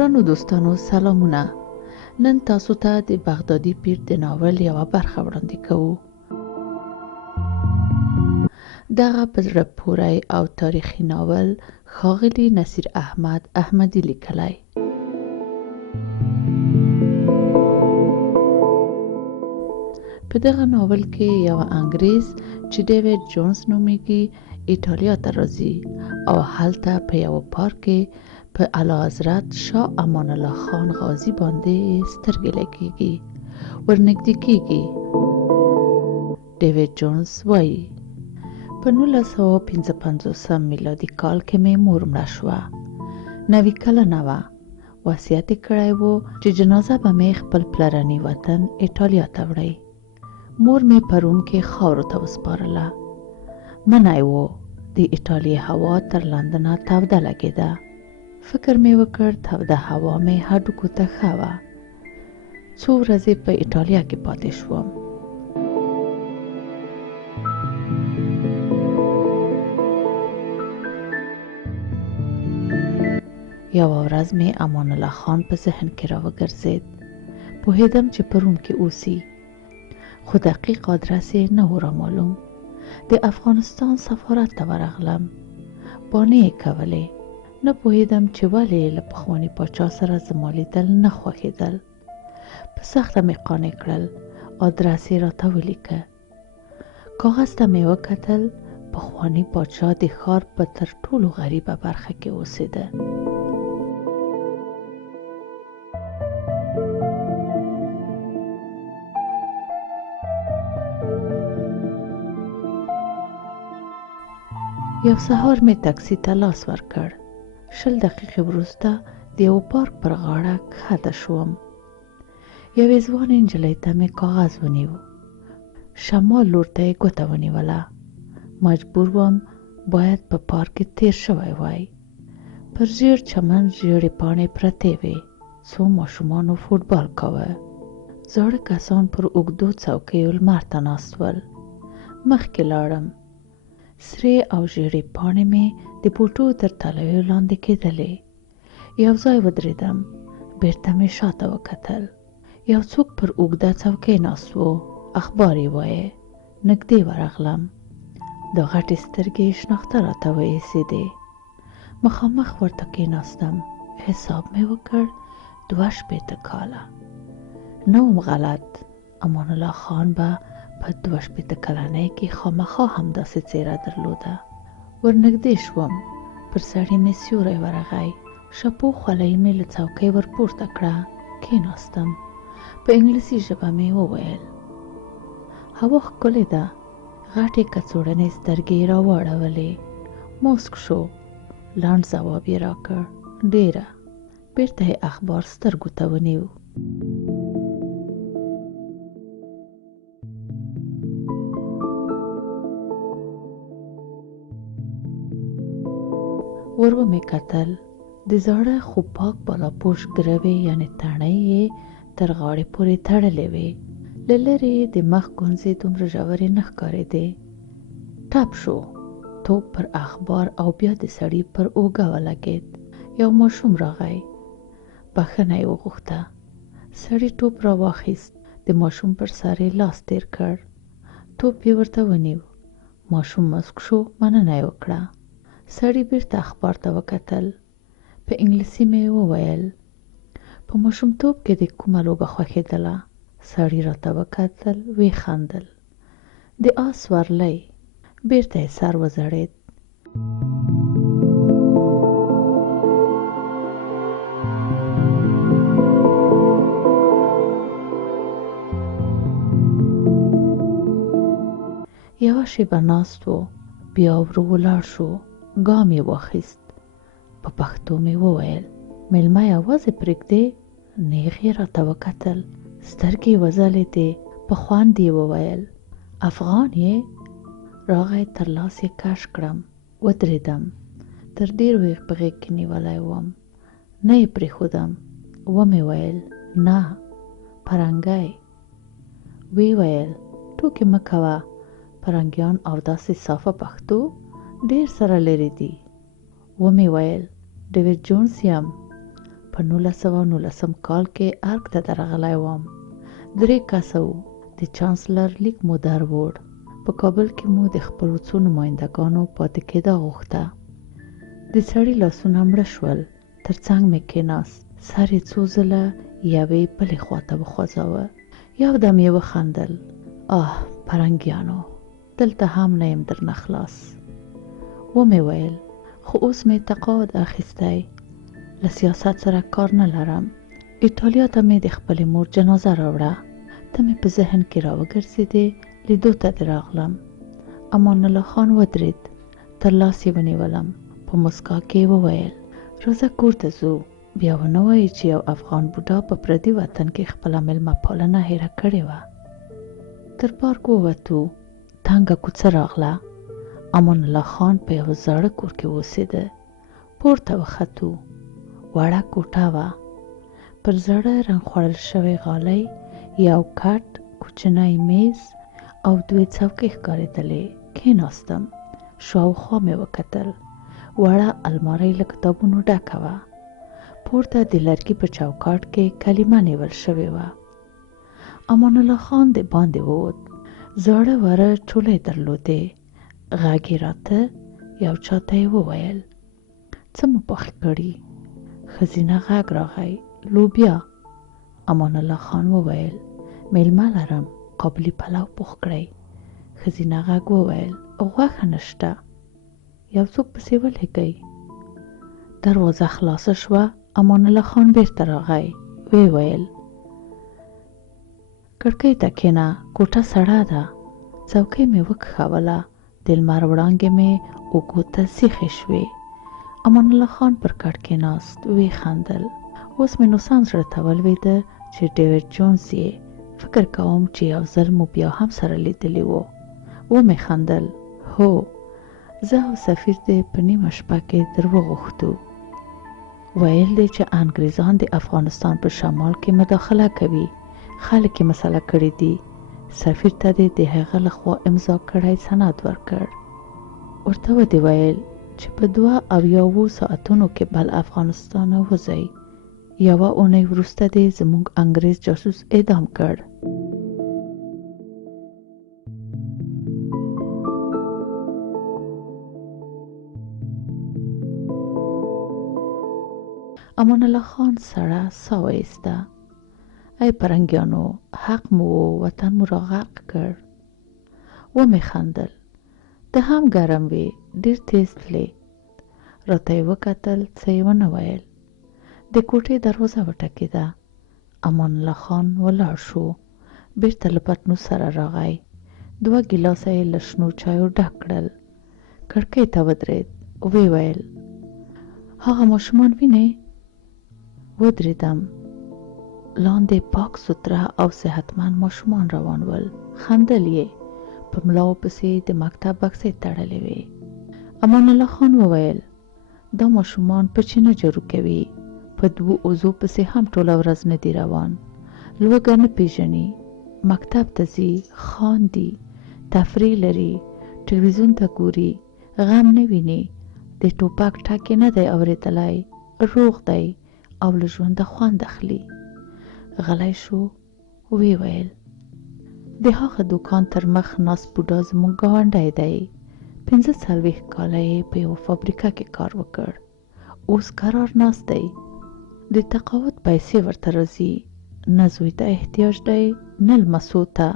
ګرانو دوستانو سلامونه. نن تاسو ته د بغدادي پیر د ناول یوه برخه وړاندې کوو. دغه په زړه پورې او تاریخي ناول ښاغلي نصیر احمد احمدي لیکلی. په دغه ناول کې یو انګریز چې ډیوید جونز نومیږي ایټالیا ته راځي او هلته په یو پارک کې په اعلیحضرت شاه امان الله خان غازي باندې سترګې لګېږي. ورنږدې کېږي. ډیوید جونز وایي په 1955 میلادي کال کې مې مور مړه شوه. 90 کلنه وه. وصیت یې کړی و چې جنازه به مې خپل پلرني وطن ایټالیا ته وړئ. مور مې په روم کې خاورو ته وسپارله. منی و. د ایټالیا هوا تر لندنه توده لګېده. فکر مې وکړ توده هوا مې هډوکو ته ښه وه. څو ورځې په ایټالیا کې پاتې شوم. یوه ورځ مې امان الله خان په ذهن کې راوګرځېد. پوهېدم چې په روم کې اوسي، خو دقیق آدرس یې نه و رامعلوم. د افغانستان سفارت ته ورغلم. بانې یې کولې. نه پوهېدم چې ولې له پخواني پاچا سره زما لیدل نه خوښېدل. په سخته مې قانع کړل. آدرس یې راته ولیکه. کاغذ ته مې وکتل. پخواني پاچا د ښار په تر ټولو غریبه برخه کې اوسېده. یو سهار مې تاکسي ته لاس ورکړ. 20 دقیقې وروسته د یو پارک پر غاړه کښته شوم. یوې ځوانې نجلۍ ته مې کاغذ ونیو. شمال لور ته یې ګوته ونیوله. مجبور وم باید په پارک کې تیر شوی وای. پر ژیړ چمن ژیړې پاڼې پرتې وې. څو ماشومانو فوټبال کاوه. زاړه کسان پر اوږدو څوکیو لمر ته ناست ول. مخکې لاړم. سرې او ژیړې پاڼې مې د بوټو تر تلیو لاندې کېدلې. یو ځای ودرېدم. بیرته مې شاته وکتل. یو څوک پر اوږده څوکۍ ناست و. اخبار یې وایه. نږدې ورغلم. د غټې سترګې شناخته راته وایسېدې. مخامخ ورته کېناستم. حساب مې وکړ 62 کاله. نه وم غلط. امان الله خان به په 62 کلنۍ کې خامخا همداسې څېره درلوده. ورنږدې شوم. پر سړي مې سیوری ورغی. شپو خولۍ مې له څوکۍ ورپورته کړه. کېناستم. په انګلیسي ژبه مې وویل هوا ښکلې ده. غټې کڅوړنې سترګې یې راواړولې. موسک شو. لنډ ځواب یې راکړ. ډېره. بیرته یې اخبار سترګو ته ونیو. ور ومې کتل. د زاړه خو پاک بالاپوش ګروې یعنې تڼۍ یې تر غاړې پورې تړلې وې. له لرې د مخ ګونځې دومره ژورې نه ښکارېدې. ټپ شو. توپ پر اخبار او بیا د سړي پر اوږه ولګېد. یو ماشوم راغی. بښنه یې وغوښته. سړي ټوپ را واخیست. د ماشوم پر سر یې لاس تېر کړ. توپ یې ورته ونیو. ماشوم مسک شو. مننه یې وکړه. سړي بیرته اخبار ته وکتل. په انګلیسي مې وویل په ماشومتوب کې د کومه لوبه خوښېدله؟ سړي راته وکتل. ویې خندل. د آس سورلۍ. بیرته یې سر وځړېد. یوه شېبه ناست و. بیا ورو ولاړ شو. ګام یې واخیست. په پښتو مې وویل مېلمه یوازې پرېږدې؟ نیغ یې راته وکتل. سترګې یې وځلېدې. په خوند یې وویل افغان یې؟ راغی. تر لاس یې کش کړم. ودرېدم. تر ډېر وخت په غېږ کې نیولی وم. نه یې پرېښودم. ومې ویل نه پرنګی. وی ویل ټوکې مه کوه. پرنګیان او داسې صافه پښتو ډېر سره لرې دي. ومې ویل ډیوید جونز یم. په 1919 کال کې ارګ ته درغلی وم. 3 کسه وو. د چانسلر لیک مو دروړ. په کابل کې مو د خپلو څو نمایندګانو پاتې کېدا غوښته. د سړي لاسونه مړه شول. تر څنګ مې کېناست. سر یې څو ځله یوې بلې خواته وخوځاوه. یو دم یې وخندل. پرنګیانو، دلته هم نه یم درنه خلاص. ومې ویل خو اوس مې تقاعد اخیستی، له سیاست سره کار نه لرم. ایټالیا ته مې د خپلې مور جنازه راوړه. ته مې په ذهن کې راوګرځېدې، لیدو ته دې راغلم. امان الله خان ودرېد. تر لاس یې ونیولم. په مسکا کې وویل راځه کور ته ځو. بیا ونه وایي چې یو افغان بوډا په پردي وطن کې خپله مېلمه پالنه هېره کړې وه. تر پارک ووتو. تنګه کوڅه راغله. امان الله خان په یو زاړه کور کې اوسېده. پورته وختو. وړه کوټه وه. پر زړه رنګ خوړل شوی غالۍ، یو کټ، کوچنی میز او 2 څوکۍ ښکارېدلې. کېناستم. شاوخوا مې وکتل. وړه المارۍ له کتابونو ډکه وه. پورته د لرګي په چوکاټ کې کلمه نیول شوې وه. امان الله خان د باندې ووت. زاړه وره چولۍ درلودې. غږ یې راته. یو چا ته یې وویل څه مو پخ کړي؟ ښځینه غږ راغی. لوبیا. امان الله خان وویل میلمه لرم، قابلي پلو پخ کړئ. ښځینه غږ وویل غوښه نشته. یو څوک پسې ولګئ. دروازه خلاصه شوه. امان الله خان بیرته راغی. وی ویل کړکۍ ته کېنه، کوټه سړه ده. څوکۍ مې وکښوله. د لمر وړانګې مې اوږو ته سیخې شوې. امان الله خان پر کټ کېناست. وی خندل. اوس مې نو سم زړه ته ولوېده چې ډیوډ جونز یې. فکر کوم چې یو ځل مو بیا هم سره لیدلی و. ومې خندل. هو، زه او سفیر دې په نیمه شپه کې در وغوښتو. ویل دی چې انګریزان د افغانستان په شمال کې مداخله کوي. خلک یې مسله کړي دي. سفیر ته دې د هغه لخوا امضا کړی سند ورکړ. ورته ودې ویل چې په 72 ساعتونو کې بل افغانستان وځئ. 1 اونۍ وروسته دې زموږ انګریز جاسوس اعدام کړ. امان الله خان سړه ساه وایسته. ای پرنګیانو، حق مو وطن مو را غرق کړ. ومې خندل. ته هم ګرم وې، ډېر تیز تلې. راته یې وکتل. څه یې ونه ویل. د کوټې دروازه وټکېده. امان الله خان ولاړ شو. بیرته له پتنوس سره راغی. 2 ګیلاسه یې له شنو چایو ډک کړل. کړکۍ ته ودرېد. وی ویل هغه ماشومان وینئ؟ ودرېدم. لاندې پاک سوتره او صحتمند ماشومان روان ول. خندل یې. په ملاو پسې د مکتب بکسې تړلې وې. امان الله خان وویل دا ماشومان په چینه جارو کوي. په 2 اوزو پسې هم ټوله ورځ نه دی روان. لوږه نه پیژني. مکتب ته ځي، خاندي، تفریح لري، ټلویزیون ته ګوري، غم نه ویني. د ټوپک ټکې نه دی اورېدلی. روغ دی او له ژونده خوند اخلي. غلی شو. وی ویل د هغه دوکان تر مخ ناست بوډا زموږ ګاونډی دی. 45 کاله یې په یوه فابریکه کې کار وکړ. اوس قرار ناست دی. د تقاعد پیسې ورته راځي. نه زوی ته احتیاج دی، نه لمسو ته.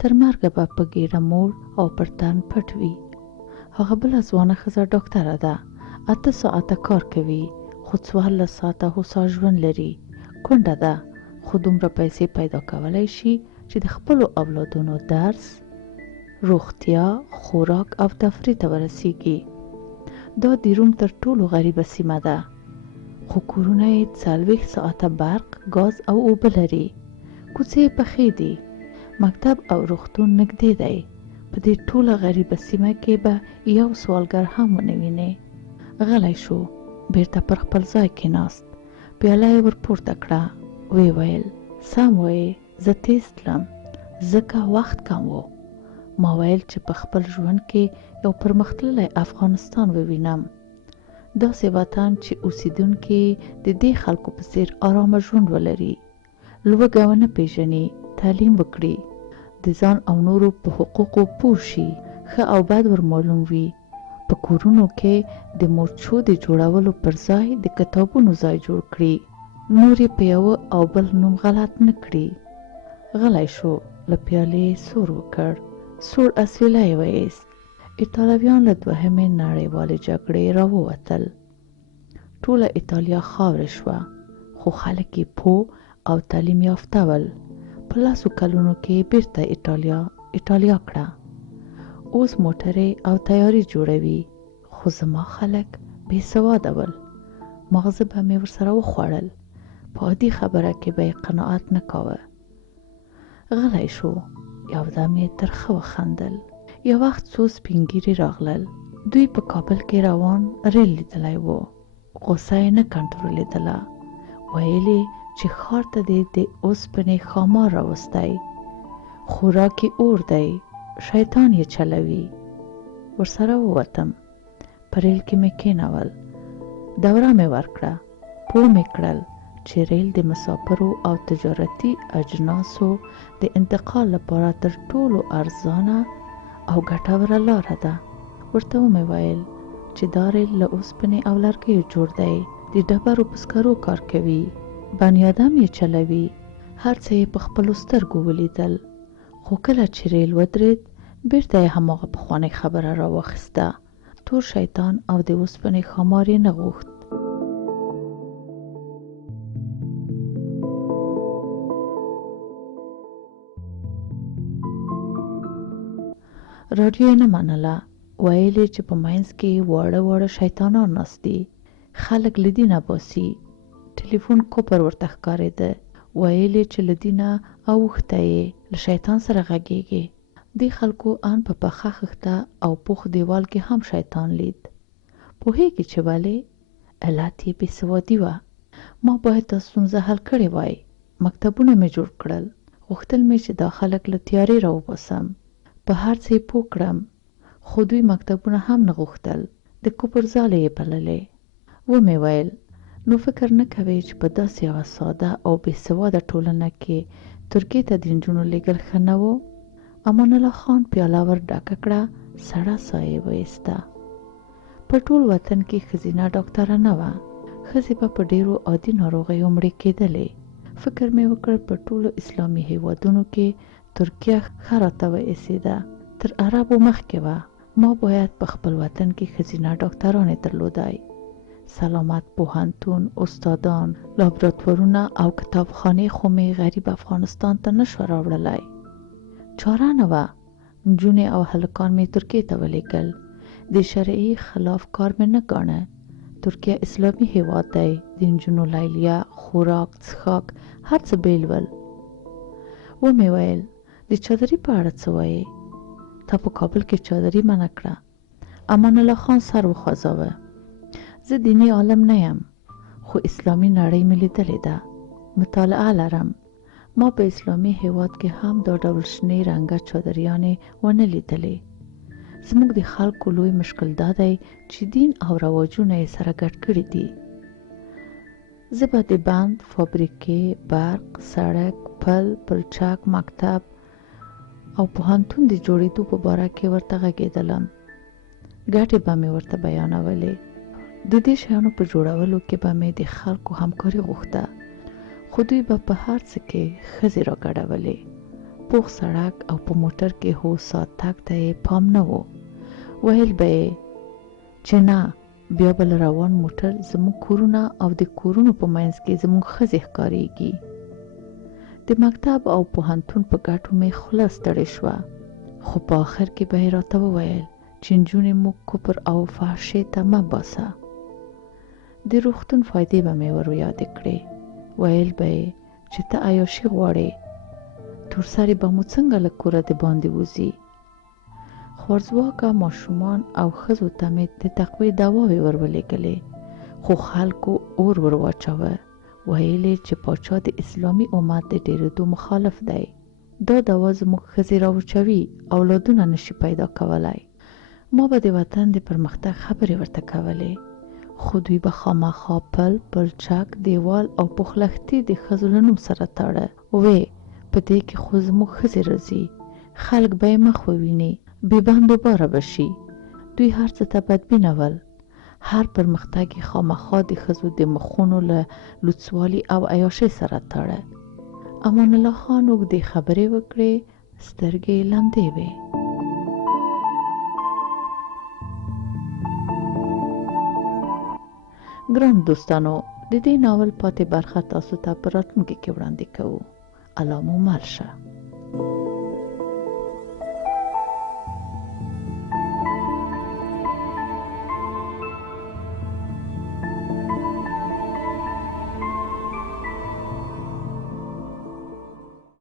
تر مرګه به په ګیډه موړ او پر تن پټ وي. هغه بله ځوانه ښځه ډاکټره ده. 8 ساعته کار کوي، خو 14 ساعته هوسا ژوند لري. کونډه ده، خو دومره پیسې پیدا کولی شي چې د خپلو اولادونو درس، روغتیا، خوراک او تفریح ته ورسیږي. دا د روم تر ټولو غریبه سیمه ده، خو کورونه یې 40 ساعته برق، ګاز او اوبه لري. کوڅې پخې دي. مکتب او روغتون نږدې دی. په دې ټوله غریبه سیمه کې به یو سوالګر هم ونه وینې. غلی شو. بیرته پر خپل ځای کېناست. پیاله یې ورپورته کړه. وی ویل سم وایې، زه تیز تلم ځکه وخت کم و. ما ویل چې په خپل ژوند کې یو پرمختللی افغانستان ووینم. داسې وطن چې اوسیدونکي د دې خلکو په څیر آرامه ژوند ولري، لوږه ونه پیژني، تعلیم وکړي، د ځان او نورو په حقوقو پوه شي، ښه او بد ور معلوم وي، په کورونو کې د مورچو د جوړولو پر ځای د کتابونو ځای جوړ کړي، نور یې په یوه او بل نوم غلط نه کړي. غلی شو، له پیالې سور وکړ، سوړ اسویلی یې وایست. ایټالویان له دوهمې نړیوالې جګړې راووتل. ټوله ایټالیا خاورې شوه، خو خلک یې پوه او تعلیم یافته ول. په لسو کلونو کې بیرته ایټالیا کړه. اوس موټرې او تیارې جوړوي، خو زما خلک بې سواده ول. ماغزه به مې ورسره وخوړل، په عادي خبره کې به یې قناعت نه کاوه. غلی شو، یو دم یې ترخه وخندل. یو وخت څو سپین ږیري راغلل. دوی په کابل کې روان ریل لیدلی و. غوسه یې نه کنټرولېدله. ویل یې چې ښار ته دې د اوسپنې ښامار راوستی، خوراک یې اور دی، شیطان یې چلوي. ورسره ووتم، په ریل کې مې کېنول، دوره مې ورکړه، پوه مې کړل چې ریل د مسافرو او تجارتي اجناسو د انتقال لپاره تر ټولو ارزانه او ګټوره لاره ده. ورته ومې ویل چې دا ریل له اوسپنې او لرګیو جوړ دی، د ډبرو په سکرو کار کوي، بني ادم یې چلوي. هر څه یې په خپلو سترګو ولیدل. خو کله چې ریل ودرېد، بیرته یې هماغه پخوانۍ خبره راواخیسته. تور شیطان او د اوسپنې ښامار یې نه غوښت. راډیو یې نه منله. ویل یې چې په منځ کې واړه واړه شیطانان ناست دي، خلک له دینه باسي. ټلیفون کوپر ورته ښکارېده. ویل یې چې له دینه اوښتی یې، له شیطان سره غږېږي. دې خلکو ان په پخه خښته او پوخ دیوال کې هم شیطان لید. پوهېږي چې ولې؟ علت یې بې سوادي وه. ما باید دا ستونزه حل کړې وای. مکتبونه مې جوړ کړل. غوښتل مې چې دا خلک له تیارې راوباسم، په هر څه یې پوه کړم. خو دوی مکتبونه هم نه غوښتل، د کفر ځالې یې بللې. ومې ویل نو فکر نه کوې چې په داسې یوه ساده او بې سواده ټولنه کې ترکیې ته د نجونو لېږل ښه نه و؟ امان الله خان پیاله ور ډکه کړه، سړه ساه یې وایسته. په ټول وطن کې ښځینه ډاکټره نه وه. ښځې به په ډېرو عادي ناروغیو مړې کېدلې. فکر مې وکړ په ټولو اسلامي هیوادونو کې ترکیه ښه راته وایسېده، تر عربو مخکې وه. ما باید په خپل وطن کې ښځینه ډاکټرانې درلودای. سلامت پوهنتون، استادان، لابراتوارونه او کتابخانې خو مې غریب افغانستان ته نشوه راوړلی. چاره نه وه. نجونې او هلکان مې ترکیې ته ولېږل. د شرعي خلاف کار مې نه ګاڼه. ترکیه اسلامي هیواد دی. د نجونو لیلیه، خوراک، څښاک، هر څه بیل ول. ومې ویل د چادري په اړه څه وایې؟ تا په کابل کې چادري منع کړه. امان الله خان سر وخوځاوه. زه دیني عالم نه یم، خو اسلامي نړۍ مې لیدلې ده، مطالعه لرم. ما په اسلامي هیواد کې هم دا ډول شنې رنګه چادریانې ونه لیدلې. زموږ د خلکو لوی مشکل دا دی چې دین او رواجونه یې سره ګډ کړي دي. زه به د بند، فابریکې، برق، سړک، پل، پلچک، مکتب او پوهنتون د جوړېدو په باره کې ورته غږېدلم. ګټې به مې ورته بیانولې. د دې شیانو په جوړولو کې به مې د خلکو همکاري غوښته، خو دوی به په هر څه کې ښځې راګډولې. پوخ سړک او په موټر کې هو ساعت تګ ته یې پام نه و. ویل به یې چې نه، بیا به له روان موټر زموږ کورونه او د کورونو په منځ کې زموږ ښځې ښکارېږي. د مکتب او پوهنتون په ګټو مې خوله ستړې شوه، خو په آخر کې به یې راته وویل چې نجونې موږ کفر او فحشې ته مه باسه. د روغتون فایدې به مې ور یادې کړې. ویل به یې چې ته عیاشي غواړې، تورسرې به مو څنګه له کوره د باندې وځي. خوارځواکه ماشومان او ښځو ته مې د تقوی دواوې ور ولېږلې، خو خلکو اور ور واچاوه. ویل یې چې پاچا د اسلامي امت د ډېرېدو مخالف دی. دا دوا زموږ ښځې راوچوي، اولادونه نشي پیدا کولی. ما به د وطن د پرمختګ خبرې ورته کولې، خو دوی به خامخا پل، پلچک، دیوال او پخلښتي د ښځو له نوم سره تړه. وې په دې کې خو زموږ ښځې راځي، خلک به یې مخ وویني، بې بندو باره به شي. دوی هر څه ته بدبینه ول. هر پرمختګ یې خامخا د ښځو د مخونو له لوڅوالي او عیاشۍ سره تړه. امان الله خان اوږدې خبرې وکړې، سترګې یې لمدې وې. ګران دوستانو، د دې ناول پاتې برخه تاسو ته په راتلونکي کې وړاندې کوو. الله مو مل شه.